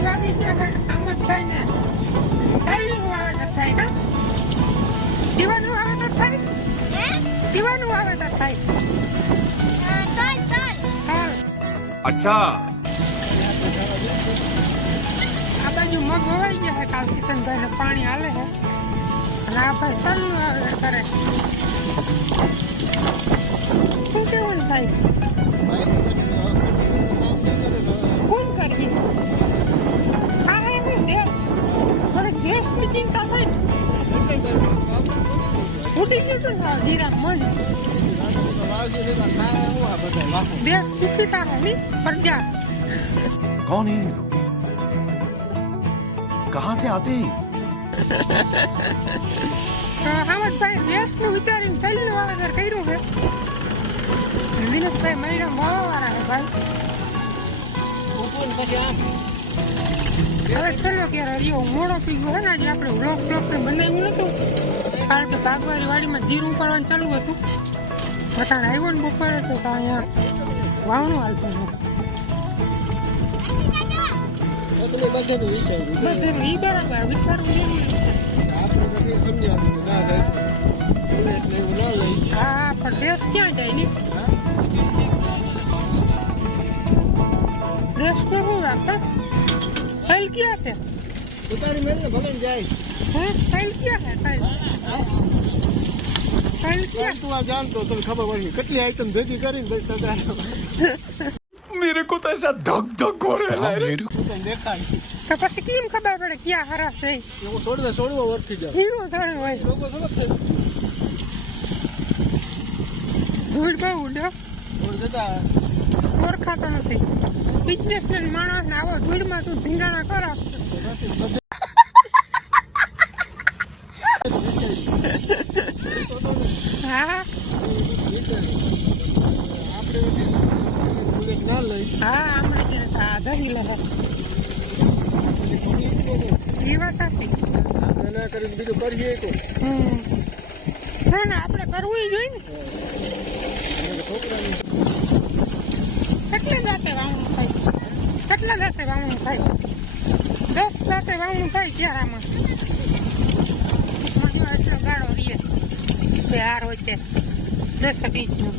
દિવાનું થઈને ટાઈલિંગ આવે તો થાય ને દિવાનું આવે તો થાય દિવાનું આવે તો થાય અચ્છા. આ બાજુ મગ વવાઈ ગયા છે કાલ કિશનભાઈ ને પાણી હાલે છે અને આ આવે કરે? શું કેવું થાય કોણ કરી દેશની ચિંતા થાય ને ઉડી ગયું તો જીરા મન દેશ દુઃખી થાય ની પ્રજા कौन है ये लोग कहाँ से आते हैं ये? હામદભાઈ દેશનું વિચારીને તલનું વાવેતર કર્યું છે દિનેશભાઈ મહિના મોવાવાળા છે ભાઈ હવે ચલો ક્યારે રહ્યો મોડો થઈ ગયો ને આજે આપણે વ્લોગ બ્લોગ કંઈ બનાવ્યું નહોતું કારણ કે ભાગવારી વાડીમાં જીરું ઉપાડવાનું ચાલુ હતું. બટાણ આવ્યો ને બપોરે તો અહીંયા વાવણું હાલતું હતું. બરાબર વિચારવું જેવું હા પણ દેશ ક્યાં જાય ને? દેશ કેવું રાખતા તલ ક્યાં છે ઉતારી મેળ ને ભગવાન જાય હે તલ ક્યાં છે તલ તલ ક્યાં તું આ જાણતો તને ખબર પડી કેટલી આઈટમ ભેગી કરીને બસ તને मेरे को तो ऐसा धक धक हो रहा है मेरे को તને દેખાય તો પછી કેમ ખબર પડે ક્યાં હરા છે લોકો છોડવે છોડવો વર્તી જાય હીરો થયું હોય લોકો ખબર છે ધૂળ બહુ ઉડે છોડ દેતા ઓળખાતો નથી. બિઝનેસમેન માણસ ને આવો ધૂળમાં તું ધીંગાણા કરો. હા? હા આપણે આ ધરી લે એ વાત સાચી. આપણે ના કરીને બીજું કરીએ તો ના ના આપણે કરવું જોઈએ ને. કેટલા વાવણું થાય? કેટલા દાંતે વાવણું થાય? દસ દાંતે વાવણું થાય એટલો ગાળો રીએ. બે હાર દસ ઇંચનું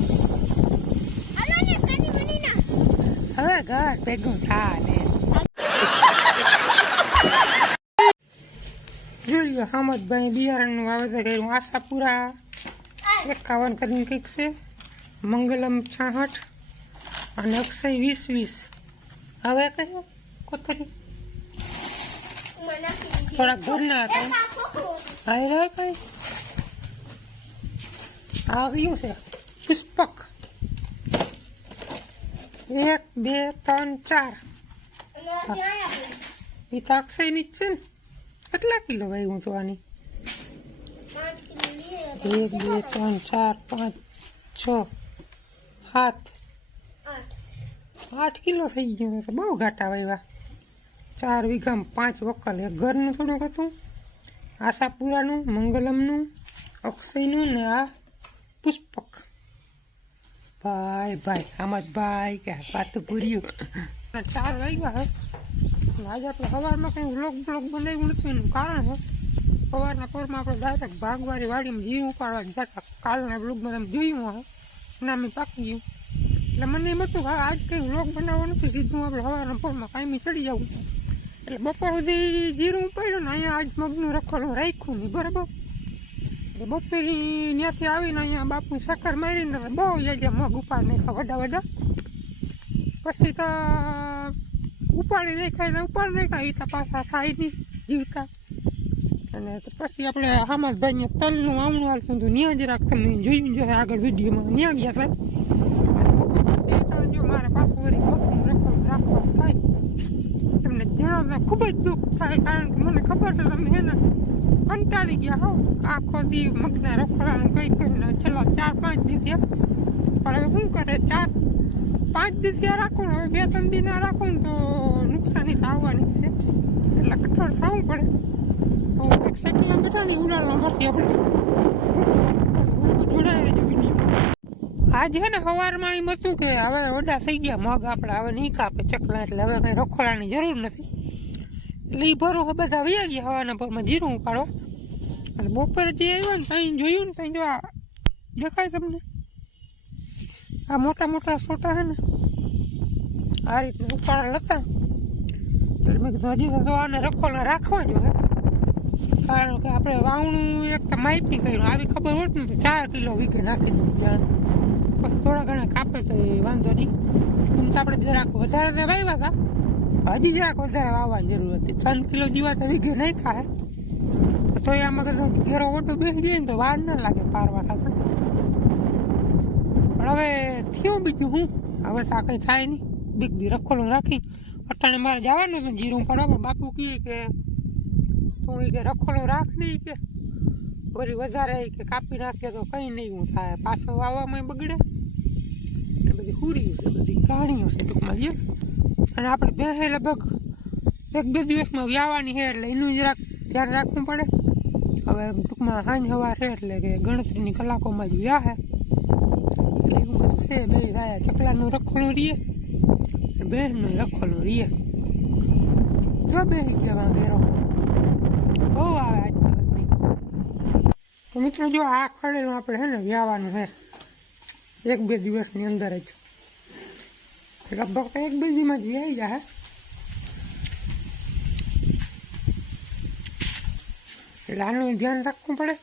હવે ઘર ભેગું થાય જોયું હામદભાઈ બિયારણનું વાવેતર કર્યું. આશાપુરા. એકાવન કરીને કંઈક છે. મંગલમ છાસઠ અને અક્ષય વીસ વીસ હવે કયું થોડા થોડાક ઘરના હતા એમ. હવે હવે કઈ આ કયું છે પુષ્પક એક બે ત્રણ ચાર એ તો અક્ષયની જ છે ને કેટલા કિલો ભાઈ હું તો એક બે ત્રણ ચાર પાંચ છ સાત આઠ કિલો થઈ ગયું હતો બહુ ઘાટા વાવ્યા ચાર વીઘામાં પાંચ વકલ એક ઘરનું થોડુંક હતું. આશાપુરાનું, મંગલમનું, અક્ષયનું ને આ પુષ્પક. ભાઈ ભાઈ, આમાં જ ભાઈ કે વાત પૂર્યું ચાર વાગ્યા હે. આજે આપણે સવારમાં કંઈ વ્લોગ બ્લોગ બનાવ્યું નથી એનું કારણ છે સવારના પોરમાં આપણે ડાયરેક્ટ ભાગવારી વાડીમાં જીવ ઉપાડવા જતા કાલના બ્લોગમાં તમે જોયું હોય ના મેં પાકી ગયું. એટલે મને એમ હતું હા આજ કંઈ વ્લોગ બનાવવો નથી. સીધું આપણે સવારના પોરમાં કાયમી ચડી જવું. એટલે બપોર સુધી જીરું ઉપાડ્યું ને અહીંયા આજ મગનું રખોલું રાખ્યું નહીં, બરાબર? એટલે બપોરી ત્યાંથી આવીને અહીંયા બાપુ સાકર મારીને બહુ જગ્યા મગ ઉપાડ નાખ્યા વડા વડા. પછી તો ઉપાડી નાખ્યા ને ઉપાડી નાખ્યા એ તો પાછા થાય નહીં જીવતા. અને પછી આપણે હામદભાઈને તલનું આવણું હાલતું હતું ન્યા જ રાખતા જોયું જોઈએ આગળ વિડીયોમાં ત્યાં ગયા સાહેબ અને બપોર પછી એટલે જો મારે પાછું વળી મગનું રખડું રાખવા થાય જણાવતા ખૂબ જ દુઃખ થાય કારણ કે મને ખબર છે તમે હે ને કંટાળી ગયા હો. આખો દી મગના રખડાનું કઈ કરીને છેલ્લા ચાર, પાંચ દી પણ હવે શું કરે? ચાર, પાંચ દી ત્યાં રાખું ને, હવે બે, ત્રણ દી ના રાખું ને તો નુકસાની તો આવવાની છે. એટલે કઠોળ થવું પડે. તો સેકન્ડ બેઠા ને ઉડાડવા આજે હે ને સવારમાં એમ હતું કે હવે ઓડા થઈ ગયા મગ આપણે, હવે નહીં કાપે ચકલા એટલે હવે કંઈ રખોડાની જરૂર નથી. એટલે એ ભરો બધા વયા ગયા હવાના ભરમાં જીરું ઉપાડો અને બપોરે જે આવ્યો ને ત્યાં જોયું ને ત્યાં જો આ દેખાય તમને. આ મોટા મોટા સોટા છે ને, આ રીતના ઉપાડા લતા. એટલે મેં કીધું હજી તો આને રખોલા રાખવા જો કારણ કે આપણે વાવણું એક તો માઇપી કર્યું. આવી ખબર હોત ને તો ચાર કિલો વીઘે નાખી દીધું પછી થોડા ઘણા કાપે તો એ વાંધો નહીં. તો આપણે જરાક વધારે વાવ્યા હતા. હજી જરાક વધારે વાવવાની જરૂર હતી. ત્રણ કિલો જીવા તો વીઘે નહીં ખાય તો એ આમાં કદાચ ઘેરો ઓટો બેસી જાય ને તો વાર ના લાગે પારવા થતા પણ હવે થયું બીજું હું? હવે તો આ કંઈ થાય નહીં. બીક બી રખોલું રાખી. અટાણે મારે જવાનું હતું જીરું પણ બાપુ કહે કે તું એ કે રખોલું રાખ નહીં કે. વળી વધારે કે કાપી નાખીએ તો કંઈ નહીં હું થાય. પાછો વાવવામાં બગડે. બધી હુરીઓ છે, બધી કહાણીઓ છે ટૂંકમાં જે અને આપણે બેસે લગભગ એક બે દિવસમાં વ્યાવાની છે એટલે એનું જરાક ધ્યાન રાખવું પડે. હવે ટૂંકમાં સાંજ હવા છે એટલે કે ગણતરીની કલાકોમાં જ વ્યા છે એવું બધું છે, બે થાય ચકલાનું રખોલું રહીએ બેહનું રખોલું રહીએ જો બે ગયા ઘેરો. બહુ આવે આજકાલની તો મિત્રો જો આ ખડેલું આપણે છે ને વ્યાવાનું છે એક બે દિવસની અંદર જ. લગભગ તો એક બે દીમાં જ વ્યાઈ જાય આનું ધ્યાન રાખવું પડે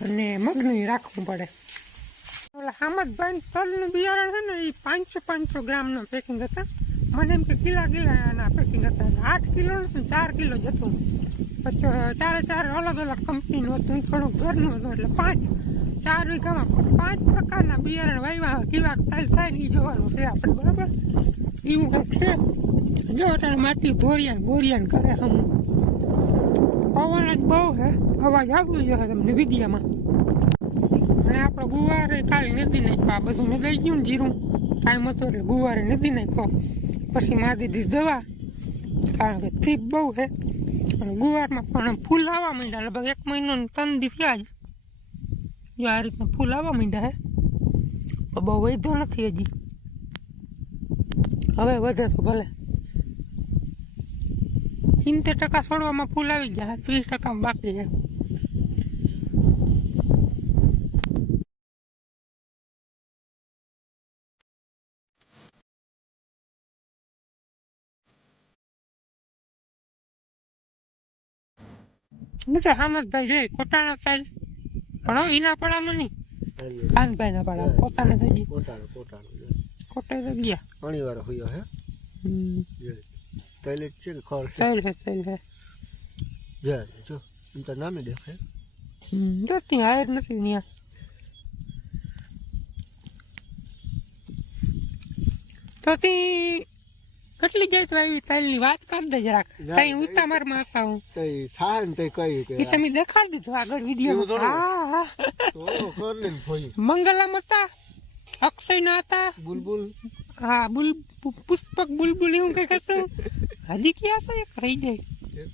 અને મગનું રાખવું પડે ઓલા હામદભાઈ તલનું બિયારણ છે ને એ પાંચસો પાંચસો ગ્રામનું પેકિંગ હતા મને એમ કે કિલા કિલાના પેકિંગ હતા આઠ કિલો ને ચાર કિલો જ હતું પછી ચારે ચાર અલગ અલગ કંપનીનું હતું થોડુંક ઘરનું હતું એટલે પાંચ ચાર વીઘામાં પાંચ પ્રકારના બિયારણ વાવ્યા કેવા તાલ થાય ને એ જોવાનું છે આપણે, બરાબર? એવું કંઈક છે. જો અત્યારે માટી ભોરિયાન બોરિયાન કરે હમ. પવન જ બહુ છે. અવાજ આવતો જ હશે તમને વિડીયામાં. અને આપણો ગુવારે કાલે નદી નાખ્યો. આ બધું મેં નદાઈ ગયું ને જીરું. ટાઈમ હતો એટલે ગુવારે નદી નાખ્યો. પછી મા દીધી દવા. કારણ કે થીપ બહુ છે. અને ગુવારમાં પણ ફૂલ આવવા માંડ્યા. લગભગ એક મહિનો ત્રણ દી થયા જ આ રીતના ફૂલ આવવા માંડ્યા હે. બહુ વધ્યો નથી હજી. હવે વધે તો ભલે. સિત્તેર ટકા છોડવામાં ફૂલ આવી ગયા ત્રીસ ટકામાં બાકી છે. મિત્રો, હામદભાઈ જોઈ કોટાના સાઈડ પણ એના પાડામાં નહીં. કાનભાઈ ના પડા પોતાને થઈ ગઈ. કોટાળો કોટાળો કોટે તો ગયા. ઘણી વાર હોયો હે? હમ. છે ને ખોર ચાલ છે? ચાલ છે જા જો. એમ તો નામે દેખાય. હમ. તો ત્યાં હાયર નથી ત્યાં. તો તી કેટલી જાય તો આવી તાલની વાત કામ દે જરાક. કઈ ઉતામર ઉતામરમાં હતા હું. તઈ થાય ને તઈ કઈ કે તમે દેખાડી દીધું આગળ વીડિયો. હા હા. તો કર ફોઈ. મંગલમ હતા અક્ષય ના હતા. બુલબુલ. હા બુલ પુષ્પક બુલબુલ એવું કઈ હતું. હજી ક્યાં છે? એક રહી જાય. એક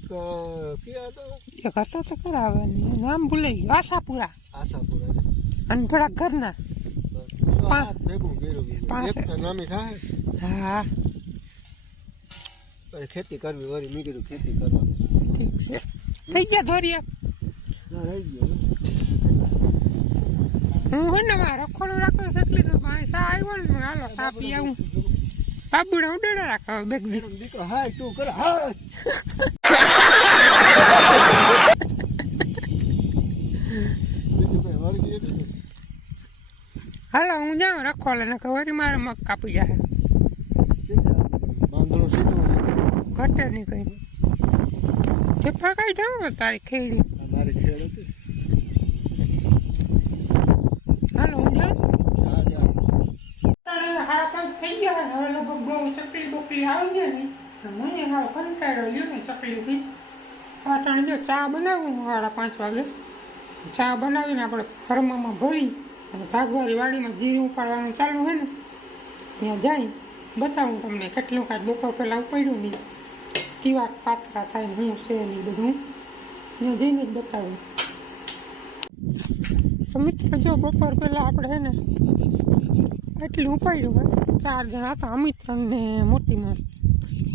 ક્યાં હતો? એક હતા તો ખરા હવે નામ ભૂલાઈ આશાપુરા. આશાપુરા અને થોડા ઘરના. પાંચ ભેગું કર્યું. એક તો નામી થાય. હા. ખેતી કરવી વળી મેં કીધું ખેતી કરવાની. ઠીક છે. થઈ ગયા ધોરિયા? ના રહી ગયો. હું હોય ને મારે રખોડું રાખો એટલી તો પાણી સા આવ્યો ને હાલો સા પી આવું. બાબુડા ઉડેડા રાખો બેગ દી દીકરો હાય તું કર ને? હાલો હું જાઉં રખોલે ને વરી મારે મગ કાપી જાય બાંધણું સીધું ને. ઘટે નહીં કઈ. તે ફકાઈ જાવ તારી ખેડી. મારી ખેડ હતી. હાલો હું જાઉં? જા જા પાંચ થઈ ગયા હવે લગભગ બહુ ચકલી બોકલી આવી ગયા ને તો મને હાવ કંટાળો લ્યો ને ચકલીથી. પાટણ જો ચા બનાવું સાડા પાંચ વાગે. ચા બનાવીને આપણે ફરમામાં ભરી અને ભાગવારી વાડીમાં ઘી ઉપાડવાનું ચાલુ હોય ને ત્યાં જાય. બતાવું તમને કેટલું કાંઈ બપોર પહેલાં ઉપાડ્યું નહીં. કેવા પાત્રા થાય ને શું છે ને બધું. ત્યાં જઈને જ બતાવું. તો મિત્રો, જો બપોર પહેલાં આપણે છે ને એટલું ઉપાડ્યું હોય, ચાર જણા હતા, અમિત ને મોટી મોટીમાં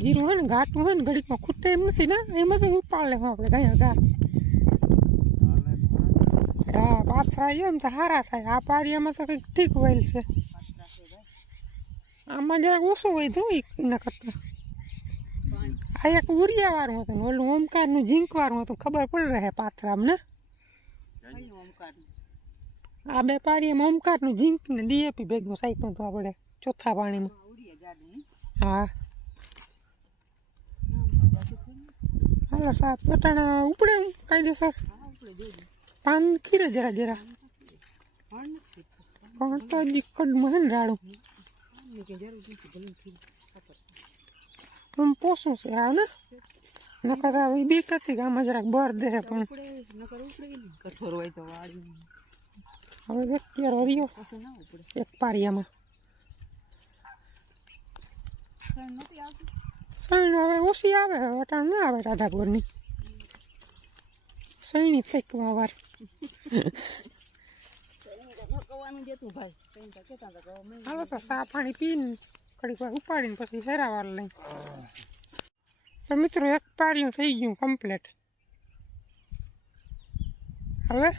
જીરું હોય ને, ઘાટું હોય ને, ઘડીકમાં ખૂટે એમ નથી ને? એમાં તો ઉપાડ લેવા આપણે ગયા ગા. હા પાથરા એમ તો સારા થાય. આ પારિયામાં તો કંઈક ઠીક વેલ છે. આમાં જરાક ઓછું હોય તો એના કરતાં. આ એક ઉરિયા વાળું હતું ને, ઓલું ઓમકારનું ઝીંક વાળું હતું, ખબર પડી રહે પાથરામાં, ને? આ બે પારીમાં ઓમકારનું ઝીંક ને ડીએપી ભેગું સાઈકનું તો આપણે ચોથા પાણીમાં હા. હાલો સાહેબ, પટાણા ઉપડે કાયદેસર? પાન ખીરે જરા જરા. પણ તો હજી કડમાં હે ને રાડું? આમ પોસું છે હા ને? નકર આ ઈ બીક હતી કે આમાં જરાક બર દે પણ. કઠોર હોય તો વાળી. હવે પાછું ના ઉપડે. એક પારિયામાં. સણ હવે ઓછી આવે હવે અટાણ ના આવે રાધાપુરની. સૈણી ફેંકવા વાર હાલો તો સા પાણી પીને ઘડીક વાર ઉપાડીને પછી હેરાવાર લઈ તો મિત્રો, એક પારિયું થઈ ગયું કમ્પ્લેટ હવે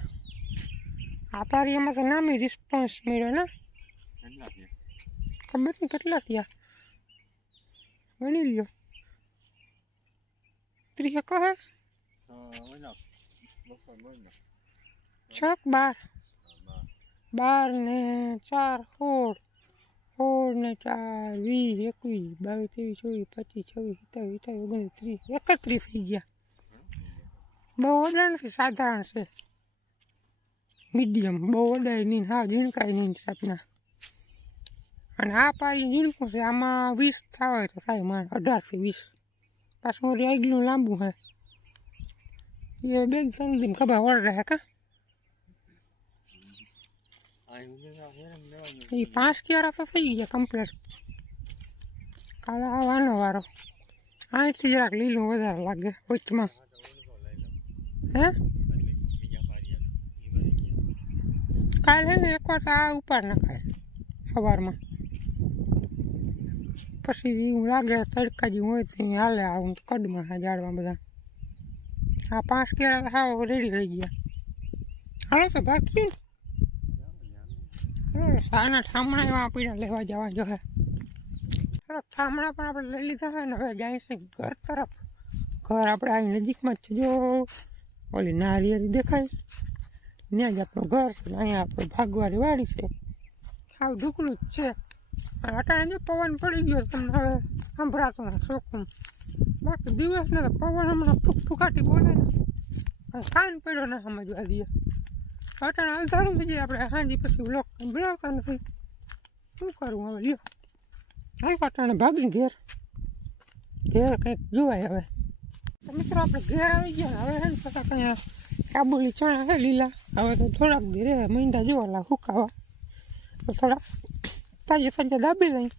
આ પારિયામાં તો નામે રિસ્પોન્સ મળ્યો ને? ખબર નહીં કેટલા થયા? ગણી લ્યો. ત્રીસ કહે છ બાર. બાર ને ચાર, સોળ. સોળ ને ચાર વીસ એકવીસ બાવીસ ત્રેવીસ ચોવીસ પચીસ છવ્વીસ સત્તાવીસ અઠાવીસ ઓગણીસ ત્રીસ એકત્રીસ થઈ ગયા. બહુ વધારે નથી સાધારણ છે. મીડિયમ, બહુ વધારે નહીં હા ઝીણકાય નહીં આપના અને આ પારી ઝીણકું છે, આમાં વીસ થવા તો થાય મારે અઢારથી વીસ. પાછું રેગલું લાંબુ હે. એ બે સમજી ખબર વળ રહે કા? એ પાંચ ક્યારા તો થઈ ગયા કમ્પ્લીટ કાલે આવવાનો વારો અહીંથી જરાક લીલું વધારે લાગે વચમાં હે કાલે ને એકવાર તો આ ઉપાડ નખાય સવારમાં પછી એવું લાગે તડકા જેવું હોય તો અહીં હાલે આવું તો કડમાં હા ઝાડવા બધા આ પાંચ ક્યારા હાવ રેડી થઈ ગયા હાલો તો ભાગી ને સાના ઠામણા એવા લેવા જવા જો ઠામણા પણ આપણે લઈ લીધા હોય ને હવે છે ઘર તરફ. ઘર આપણે આવી નજીકમાં જ છે જો. ઓલી નારિયેરી દેખાય. ત્યાં જ આપણું ઘર છે અહીંયા આપણે ભાગવારી વાડી છે. આવું ઢુકડું જ છે. અટાણે જો પવન પડી ગયો તમને હવે સંભળાતું ને ચોખ્ખું બાકી દિવસને તો પવન હમણાં ફૂક ફૂકાટી બોલે ને. કાન પડ્યો ના સમજવા દઈએ અટાણે અંધારું થઈ જાય. આપણે હાજી પછી બ્લોક બનાવતા નથી. શું કરવું હવે? લ્યો. હાલ અટાણે ભાગી ઘેર. ઘેર કંઈક જોવાય હવે. મિત્રો, આપણે ઘેર આવી ગયા. હવે હે ને છતાં કંઈ કાબુલી ચણા છે, લીલા. હવે તો થોડાક દી રહે. મીંડા જોવાલા હુકાવા. તો થોડા તાજે તાજે દાબી લઈ.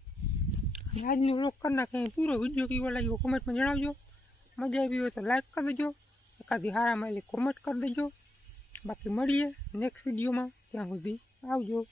આજનું લોક કરી નાખે પૂરો વીડિયો કેવો લાગ્યો કોમેન્ટમાં જણાવજો. મજા આવી હોય તો લાઈક કરી દેજો. એકાદી હારા માલી કોમેન્ટ કરી દેજો. બાકી મળીએ નેક્સ્ટ વિડીયોમાં ત્યાં સુધી આવજો.